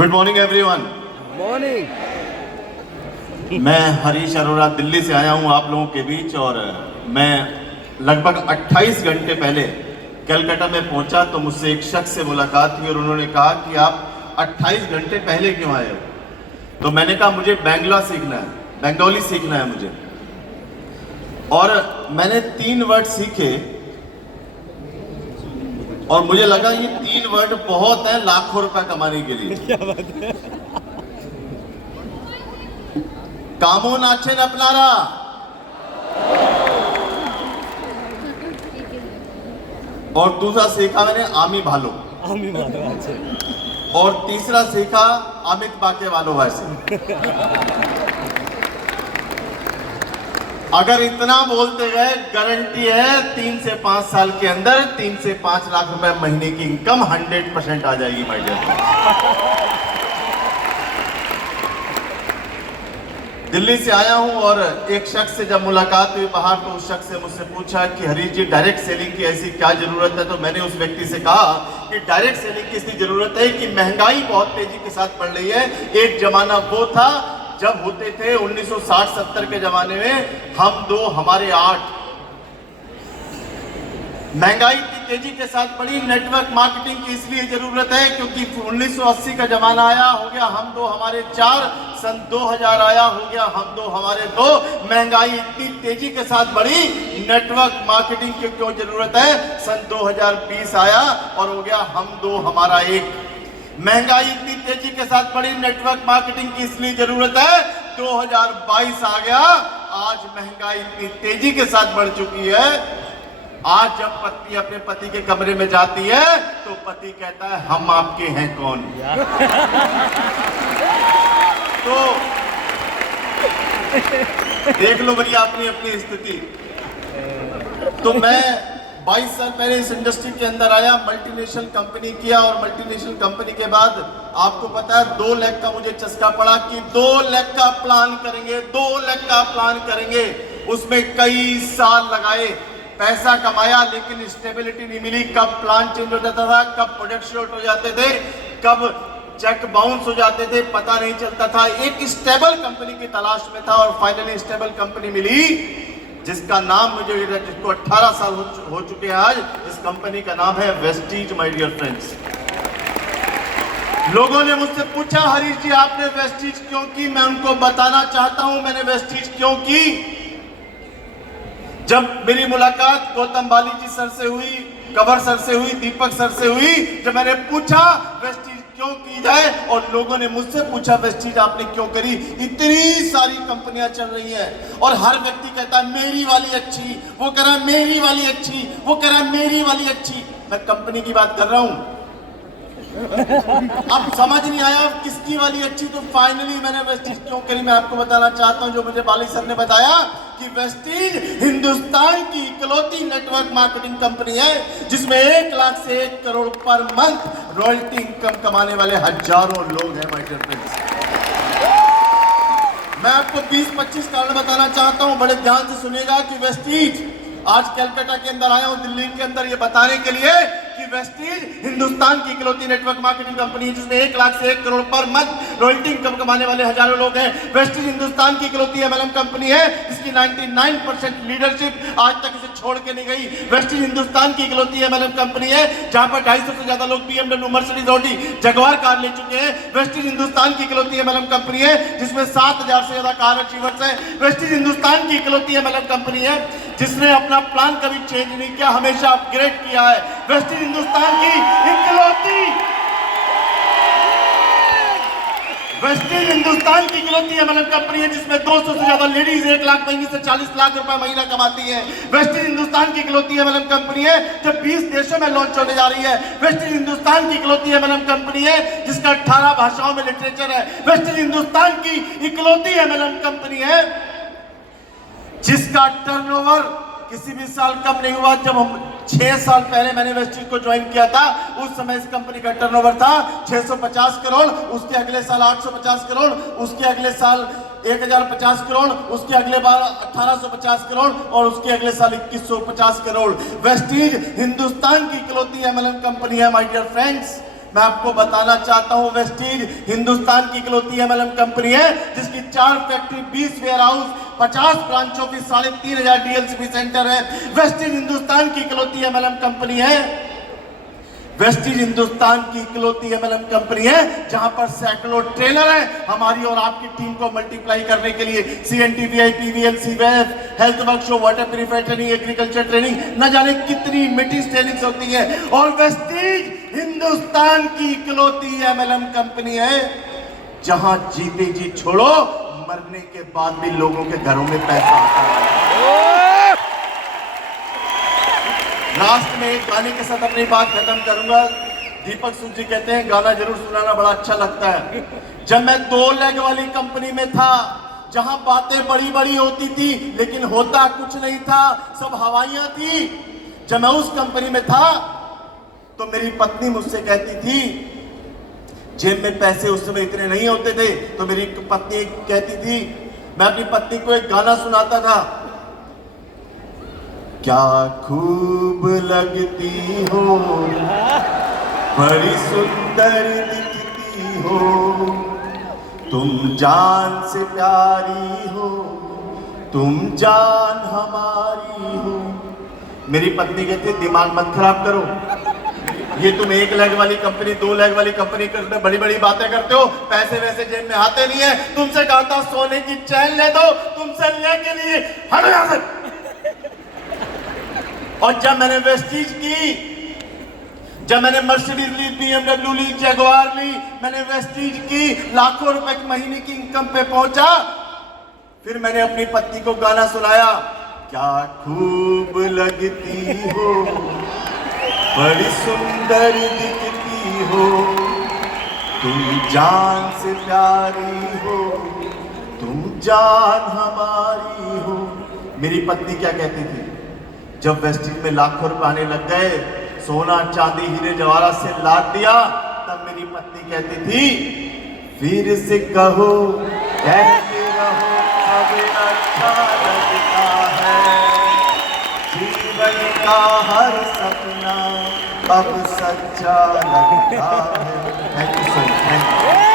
Good morning everyone. Morning. मैं हरीश अरोड़ा दिल्ली से आया हूं आप लोगों के बीच, और मैं लगभग 28 घंटे पहले कलकत्ता में पहुंचा तो मुझसे एक शख्स से मुलाकात हुई और उन्होंने कहा कि आप 28 घंटे पहले क्यों आए हो। तो मैंने कहा मुझे बंगाली सीखना है मुझे। और मैंने 3 वर्ड सीखे और मुझे लगा ये 3 वर्ड बहुत है लाखों रुपए कमाने के लिए। क्या बात है। कामो नाचे न अपनारा, और दूसरा सीखा मैंने आमी भालो, आमी भालो। अच्छा। और तीसरा सीखा अमित बाके वालों वैसे। अगर इतना बोलते गए गारंटी है 3 से 5 साल के अंदर 3 से 5 लाख रुपए महीने की इनकम 100% आ जाएगी माय डियर। दिल्ली से आया हूं और एक शख्स से जब मुलाकात हुई बाहर तो उस शख्स से मुझसे पूछा कि हरीश जी डायरेक्ट सेलिंग की ऐसी क्या जरूरत है। तो मैंने उस व्यक्ति से कहा कि डायरेक्ट सेलिंग की इसलिए जरूरत है कि महंगाई बहुत तेजी के साथ बढ़ रही है। एक जमाना वो था जब होते थे 1960-70 के जमाने में हम 2 हमारे 8। महंगाई की तेजी के साथ बढ़ी। नेटवर्क मार्केटिंग की इसलिए जरूरत है क्योंकि 1980 का जमाना आया, हो गया हम 2 हमारे 4। सन 2000 आया, हो गया हम 2 हमारे 2। महंगाई इतनी तेजी के साथ बढ़ी, नेटवर्क मार्केटिंग की क्यों जरूरत है। सन 2020 आया और हो गया हम 2 हमारा 1। महंगाई इतनी तेजी के साथ बढ़ी, नेटवर्क मार्केटिंग की इसलिए जरूरत है। 2022 आ गया, आज महंगाई इतनी तेजी के साथ बढ़ चुकी है। आज जब पत्नी अपने पति के कमरे में जाती है तो पति कहता है हम आपके हैं कौन। तो देख लो भैया अपनी अपनी स्थिति। तो मैं 22 साल पहले इस इंडस्ट्री के अंदर आया, मल्टीनेशनल कंपनी किया, और मल्टीनेशनल कंपनी के बाद आपको पता है 2 लाख का मुझे चस्का पड़ा कि 2 लाख का प्लान करेंगे, 2 लाख का प्लान करेंगे। उसमें कई साल लगाए, पैसा कमाया, लेकिन स्टेबिलिटी नहीं मिली। कब प्लान चेंज हो जाता था, कब प्रोडक्ट शॉर्ट हो जाते थे, कब चेक बाउंस हो जाते थे, पता नहीं चलता था। एक स्टेबल कंपनी की तलाश में था और फाइनली स्टेबल कंपनी मिली जिसका नाम मुझे, जिसको 18 साल हो चुके हैं आज। इस कंपनी का नाम है वेस्टीज माय डियर फ्रेंड्स। लोगों ने मुझसे पूछा हरीश जी आपने वेस्टीज क्यों की। मैं उनको बताना चाहता हूं मैंने वेस्टीज क्यों की। जब मेरी मुलाकात गौतम बाली जी सर से हुई, कंवर सर से हुई, दीपक सर से हुई, जब मैंने पूछा वेस्टीज क्यों की जाए और लोगों ने मुझसे पूछा वेस्टीज आपने क्यों करी। इतनी सारी कंपनियां चल रही हैं और हर व्यक्ति कहता है मेरी वाली अच्छी, वो कह रहा है मेरी वाली अच्छी, वो कह रहा है मेरी वाली अच्छी। मैं कंपनी की बात कर रहा हूं। अब समझ नहीं आया किसकी वाली अच्छी, तो फाइनली मैंने वेस्टीज क्यों करी मैं आपको बताना चाहता हूं। जो मुझे बाली सर ने बताया कि वेस्टीज हिंदुस्तान की इकलौती नेटवर्क मार्केटिंग कंपनी है जिसमें 1 लाख से 1 crore per month royalty income कमाने वाले हजारों लोग हैं माय डियर फ्रेंड्स। मैं आपको 20-25 कारण बताना चाहता हूं, बड़े ध्यान से सुनिएगा कि वेस्टीज, आज कलकत्ता के अंदर आया हूं दिल्ली के अंदर ये बताने के लिए कि वेस्टीज हिंदुस्तान की इकलौती नेटवर्क मार्केटिंग कंपनी है जिसमें 1 लाख से 1 crore per month royalty income कमाने वाले हजारों लोग हैं। वेस्टीज हिंदुस्तान की इकलौती एमएलएम कंपनी है जिसकी 99% लीडरशिप आज तक इसे छोड़ के नहीं गई। वेस्टीज हिंदुस्तान की इकलौती एमएलएम कंपनी है जहां पर 250 से ज्यादा लोग BMW, Mercedes, Audi, Jaguar car ले चुके हैं। वेस्टीज हिंदुस्तान की इकलौती एमएलएम कंपनी है जिसमें 7000 से ज्यादा कार अचीवर्स हैं। वेस्टीज हिंदुस्तान की इकलौती एमएलएम कंपनी है जिसने अपना प्लान कभी चेंज नहीं किया, हमेशा अपग्रेड किया है। वेस्टीज हिंदुस्तान की इकलौती, वेस्टीज हिंदुस्तान की इकलौती एमएलएम कंपनी है जिसमें 200 से ज्यादा लेडीज 1 लाख महीने से 40 लाख रुपए महीना कमाती है। वेस्टीज हिंदुस्तान की इकलौती एमएलएम कंपनी है जो 20 देशों में लॉन्च होने जा रही है। वेस्टीज हिंदुस्तान की इकलौती एमएलएम कंपनी है जिसका 18 भाषाओं में लिटरेचर है। वेस्टीज हिंदुस्तान की इकलौती एमएलएम कंपनी है जिसका टर्नओवर किसी भी साल कम नहीं हुआ। जब हम 6 साल पहले मैंने वेस्टीज को ज्वाइन किया था उस समय इस कंपनी का टर्नओवर था 650 करोड़, उसके अगले साल 850 करोड़, उसके अगले साल 1050 करोड़, उसके अगले बार 1850 करोड़ और उसके अगले साल 2150 करोड़। वेस्टीज हिंदुस्तान की इकलौती एमएलएम कंपनी है माय डियर फ्रेंड्स मैं आपको बताना चाहता हूं, वेस्टीज हिंदुस्तान की इकलौती एमएलएम कंपनी है जिसकी 4 factory, 20 warehouse, 50 branch office, 3500 DLCB centre है। वेस्टीज हिंदुस्तान की इकलौती एमएलएम कंपनी है। वेस्टीज हिंदुस्तान की इकलौती एमएलएम कंपनी है जहां पर सैकड़ों ट्रेनर हैं हमारी और आपकी टीम को मल्टीप्लाई करने के लिए। सीएनटीवीआई, पीवीएल, सीवेफ, health workshop, water purifier training, agriculture training, न जाने कितनी मीटिंग ट्रेनिंग्स होती है। और वेस्टीज हिंदुस्तान की इकलौती एमएलएम कंपनी है जहां जीते जी छोड़ो, मरने के बाद भी लोगों के घरों में पैसा आता है। लास्ट में एक गाने के साथ अपनी बात खत्म करूंगा। दीपक सूद जी कहते हैं गाना जरूर सुनाना बड़ा अच्छा लगता है। जब मैं 2 लेग वाली कंपनी में था, जहां बातें बड़ी बड़ी होती थी लेकिन होता कुछ नहीं था, सब हवाइयां थी। जब मैं उस कंपनी में था तो मेरी पत्नी मुझसे कहती थी, जेब में पैसे उस समय इतने नहीं होते थे, तो मेरी पत्नी कहती थी, मैं अपनी पत्नी को एक गाना सुनाता था, क्या खूब लगती हो, बड़ी सुंदर दिखती हो, तुम जान से प्यारी हो, तुम जान हमारी हो। मेरी पत्नी कहती दिमाग मत खराब करो, ये तुम 1 लेग वाली कंपनी, 2 लेग वाली कंपनी करते बड़ी बड़ी बातें करते हो, पैसे वैसे जेब में आते नहीं है। तुमसे कहा था सोने की चैन ले दो, तुमसे लेके लिए हटो यहां से। और जब मैंने वेस्टीज की, जब मैंने मर्सिडीज ली, बीएमडब्ल्यू ली, जगुआर ली, मैंने वेस्टीज की, लाखों रुपए की महीने की इनकम पे पहुंचा, फिर मैंने अपनी पत्नी को गाना सुनाया, क्या खूब लगती हो, बड़ी सुंदर दिखती हो, तुम जान से प्यारी हो, तुम जान हमारी हो। मेरी पत्नी क्या कहती थी, जब वेस्टीज में लाखों रुपए आने लग गए, सोना चांदी हीरे जवाहरात से लाद दिया, तब मेरी पत्नी कहती थी, फिर से कहो कहते रहो सब अच्छा लगता है, जीवन का हर सपना अब सच्चा लगता है। Thank you sir, thank you.